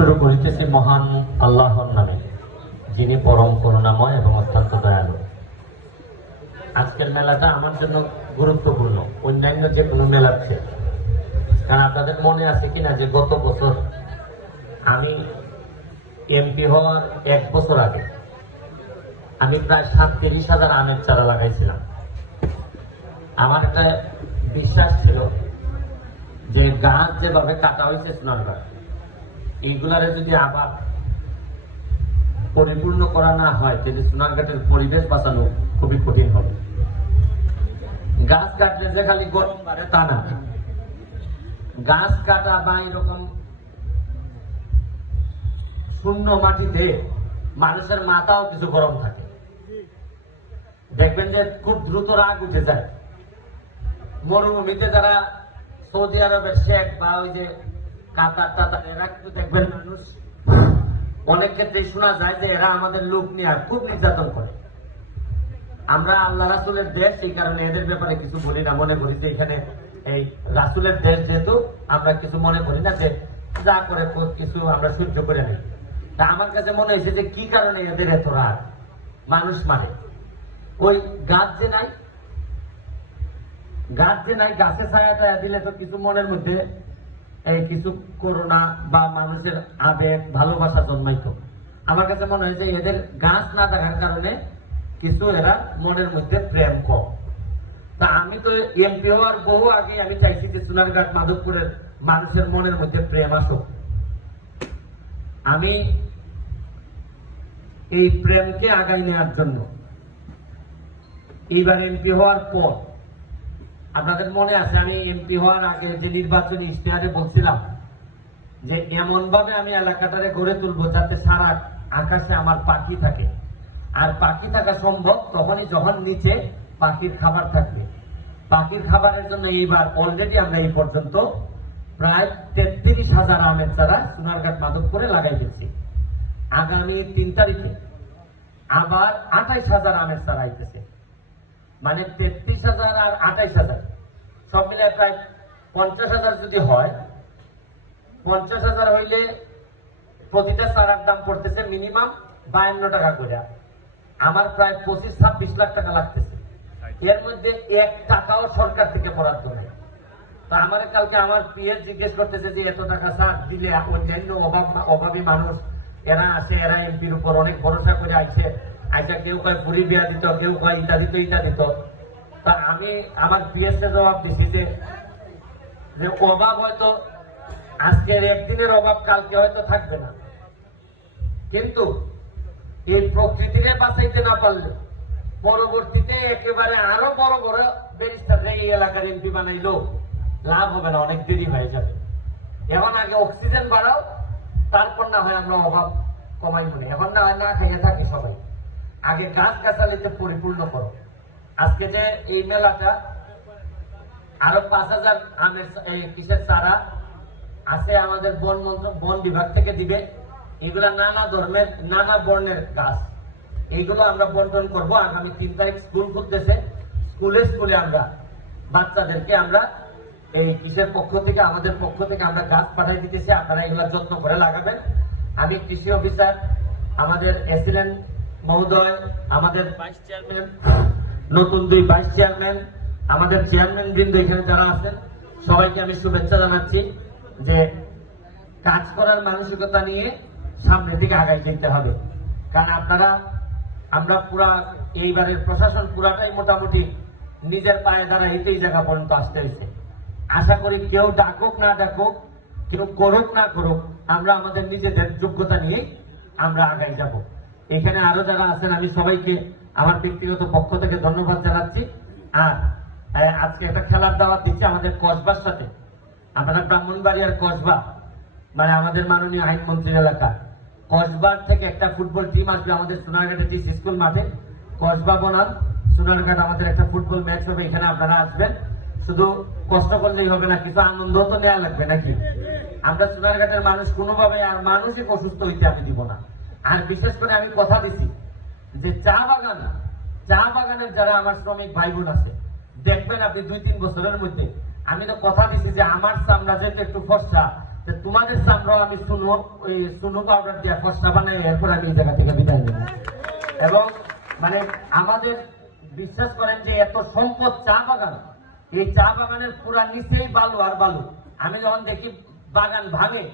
শুরু করিতেছি মহান আল্লাহর নামে, যিনি পরম করুণাময় এবং অত্যন্ত দয়ালু। আজকের মেলাটা আমার জন্য গুরুত্বপূর্ণ অন্যান্য যে কোনো মেলার চেয়ে। কারণ আপনাদের মনে আছে কিনা যে গত বছর আমি এমপি হওয়ার 1 বছর আগে আমি প্রায় 37,000 আমের চারা লাগাইছিলাম। আমার একটা বিশ্বাস ছিল যে গাছ যেভাবে কাটা হয়েছে সোনারগাঁ, এইগুলারে যদি আবার পরিপূর্ণ করা না হয় তাহলে সোনারঘাটের পরিবেশ বাঁচানো খুবই কঠিন হবে। গাছ কাটলে যে খালি গরম বাড়ে তা না, গাছ কাটা বা এরকম শূন্য মাটিতে মানুষের মাথাও কিছু গরম থাকে। দেখবেন যে খুব দ্রুত রাগ উঠে যায়। মরুভূমিতে যারা সৌদি আরবের শেখ বা ওই যে কাতার টাতার এরা কিন্তু দেখবেন মানুষ অনেক ক্ষেত্রে শোনা যায় যে এরা আমাদের লোক নিয়ে খুব নির্যাতন করে। আমরা আল্লাহ রাসূলের দেশ, এই কারণে এদের ব্যাপারে কিছু বলি না। মনে করি যে এখানে এই রাসূলের দেশ যেহেতু আমরা কিছু মনে করি না, যে যা করে কিছু আমরা সহ্য করে নিই। তা আমার কাছে মনে হয়েছে যে কি কারণে এদের এত রাগ, মানুষ মারে। ওই গাছ যে নাই, গাছে ছায়াটা দিলে তো কিছু মনের মধ্যে এই কিছু করোনা বা মানুষের আবেগ ভালোবাসা জন্মাইতো। আমার কাছে মনে হয় যে এদের গাছ না থাকার কারণে কিছু এরা মনের মধ্যে প্রেম কম। তা আমি তো এমপি হওয়ার বহু আগে আমি চাইছি যে সোনারঘাট মাধবপুরের মানুষের মনের মধ্যে প্রেম আসুক। আমি এই প্রেমকে আগাই নেওয়ার জন্য এইবার এমপি হওয়ার পর, আপনাদের মনে আছে আমি এমপি হওয়ার আগে যে নির্বাচনী ইশতেহারে বলছিলাম যে এমন ভাবে আমি এলাকাটারে গড়ে তুলবো যাতে সারা আকাশে আমার পাখি থাকে। আর পাখি থাকা সম্ভব তখনই যখন নিচে পাখির খাবার থাকবে। পাখির খাবারের জন্য এইবার অলরেডি আমরা এই পর্যন্ত প্রায় 33,000 আমের চারা সোনারঘাট মাধবপুরে লাগাই দিচ্ছি। আগামী 3 তারিখে আবার 28,000 আমের চারা আইতেছে। মানে 33,000 আর 28,000 সব মিলে প্রায় 50,000 যদি হয়, 50,000 হইলে প্রতিটা চারার দাম পড়তেছে মিনিমাম 52 টাকা করে। আমার প্রায় 25-26 লাখ টাকা লাগতেছে। এর মধ্যে 1 টাকাও সরকার থেকে বরাদ্দ নেই। তো আমার কালকে আমার পিএস জিজ্ঞেস করতেছে যে এত টাকা স্যার দিলে অন্যান্য অভাবী মানুষ এরা আছে, এরা এমপির উপর অনেক ভরসা করে আইছে, কেউ কয় পুরি বিয়া দিত, কেউ কয় ইটা দিত। তা আমি আমার পিএস এর জবাব দিছি যে অভাব হয়তো আজকের একদিনের অভাব কালকে হয়তো থাকবে না, কিন্তু এই প্রকৃতিকে বাঁচাইতে না পারলে পরবর্তীতে একেবারে আরো বড় বড় ব্যারিস্টার এই এলাকার এমপি বানাইলেও লাভ হবে না, অনেক দেরি হয়ে যাবে। এখন আগে অক্সিজেন বাড়াও, তারপর না হয় আমরা অভাব কমাই মনে। এখন না হয় না খাইয়ে থাকি সবাই, আগে গাছ গাছালিতে পরিপূর্ণ করো। আজকে যে এই মেলাটা আরো 5,000 আমের কিসের চারা আছে আমাদের বন বিভাগ থেকে দিবে। এগুলা নানা ধর্মের নানা বর্ণের গাছ, এইগুলো আমরা বন্টন করবো। আগামী 3 তারিখ স্কুল খুলতেছে, স্কুলে আমরা বাচ্চাদেরকে আমরা এই কিসের পক্ষ থেকে, আমাদের পক্ষ থেকে আমরা গাছ পাঠাই দিতেছি। আপনারা এগুলা যত্ন করে লাগাবেন। আমি কৃষি অফিসার, আমাদের এসিলেন্ট মহোদয়, আমাদের ভাইস চেয়ারম্যান, নতুন 2 ভাইস চেয়ারম্যান, আমাদের চেয়ারম্যান বৃন্দ এখানে যারা আছেন সবাইকে আমি শুভেচ্ছা জানাচ্ছি যে কাজ করার মানসিকতা নিয়ে সামনের দিকে আগাই যেতে হবে। কারণ আমরা পুরা এইবারের প্রশাসন পুরাটাই মোটামুটি নিজের পায়ে দাঁড়াইতে এই জায়গা পর্যন্ত আসতে হয়েছে। আশা করি কেউ ডাকুক না ডাকুক, কেউ করুক না করুক, আমরা আমাদের নিজেদের যোগ্যতা নিয়ে আমরা আগাই যাব। এখানে আরো যারা আছেন আমি সবাইকে আমার ব্যক্তিগত পক্ষ থেকে ধন্যবাদ জানাচ্ছি। আর আজকে একটা খেলার দাওয়াত দিচ্ছি আমাদের কসবার সাথে। আপনারা ব্রাহ্মণবাড়িয়ার কসবা, মানে আমাদের মাননীয় আইনমন্ত্রীর এলাকা, কসবার থেকে একটা ফুটবল টিম আসবে আমাদের সোনারঘাটের যে স্কুল মাঠে, কসবা বনাম সোনারঘাট আমাদের একটা ফুটবল ম্যাচ হবে। এখানে আপনারা আসবেন, শুধু কষ্ট করলেই হবে না, কিছু আনন্দ তো নেওয়া লাগবে নাকি? আমরা সোনারঘাটের মানুষ কোনোভাবে আর মানসিক অসুস্থ হইতে আমি দিব না। আর বিশেষ করে আমি কথা দিছি যে চা বাগানের যারা আমার শ্রমিক ভাই বোন আছে, দেখবেন আপনি 2-3 বছরের মধ্যে, আমি তো কথা দিছি যে আমার চামড়া যেহেতু একটু ফর্সা, তোমাদের সামনেও আমি শুনো পাউডার দিয়ে ফসলা বানাই, এরপর আমি এই জায়গা থেকে বিদায় নেব। এবং মানে আমাদের বিশ্বাস করেন যে এত সম্পদ চা বাগান, এই চা বাগানের পুরা নিচেই বালু আর বালু। আমি যখন দেখি বাগান ভাঙে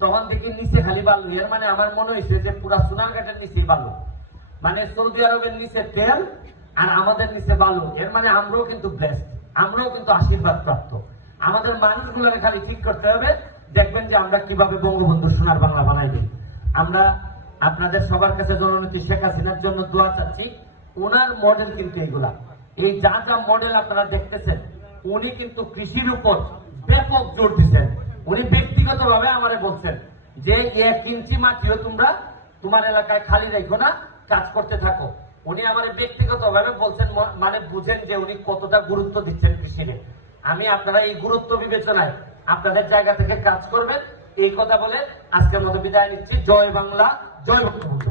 তখন দেখি নিচে খালি বালু। এর মানে আমার মনে হয়েছে যে পুরা সোনারঘাটের নিচে বালু, মানে সৌদি আরবের নিচে তেল আর আমাদের নিচে বালু। এর মানে আমরাও কিন্তু ব্লেসড, আমরাও কিন্তু আশীর্বাদ প্রাপ্ত। আমাদের মানুষগুলোকে খালি ঠিক করতে হবে, দেখবেন যে আমরা কিভাবে বঙ্গবন্ধু সোনার বাংলা বানাই দিই। আমরা আপনাদের সবার কাছে জননেত্রী শেখ হাসিনার জন্য দোয়া চাচ্ছি। ওনার মডেল কিন্তু এগুলা, এই যা যা মডেল আপনারা দেখতেছেন, উনি কিন্তু কৃষির উপর ব্যাপক জোর দিচ্ছেন। উনি ব্যক্তিগত ভাবে আমারে বলছেন যে 1 ইঞ্চি মাটিও তোমরা তোমার এলাকায় খালি রেখো না, কাজ করতে থাকো। উনি আমার ব্যক্তিগত ভাবে বলছেন, মানে বুঝেন যে উনি কতটা গুরুত্ব দিচ্ছেন কৃষিতে। আমি আপনারা এই গুরুত্ব বিবেচনায় আপনাদের জায়গা থেকে কাজ করবেন, এই কথা বলে আজকের মতো বিদায় নিচ্ছি। জয় বাংলা, জয় বঙ্গবন্ধু।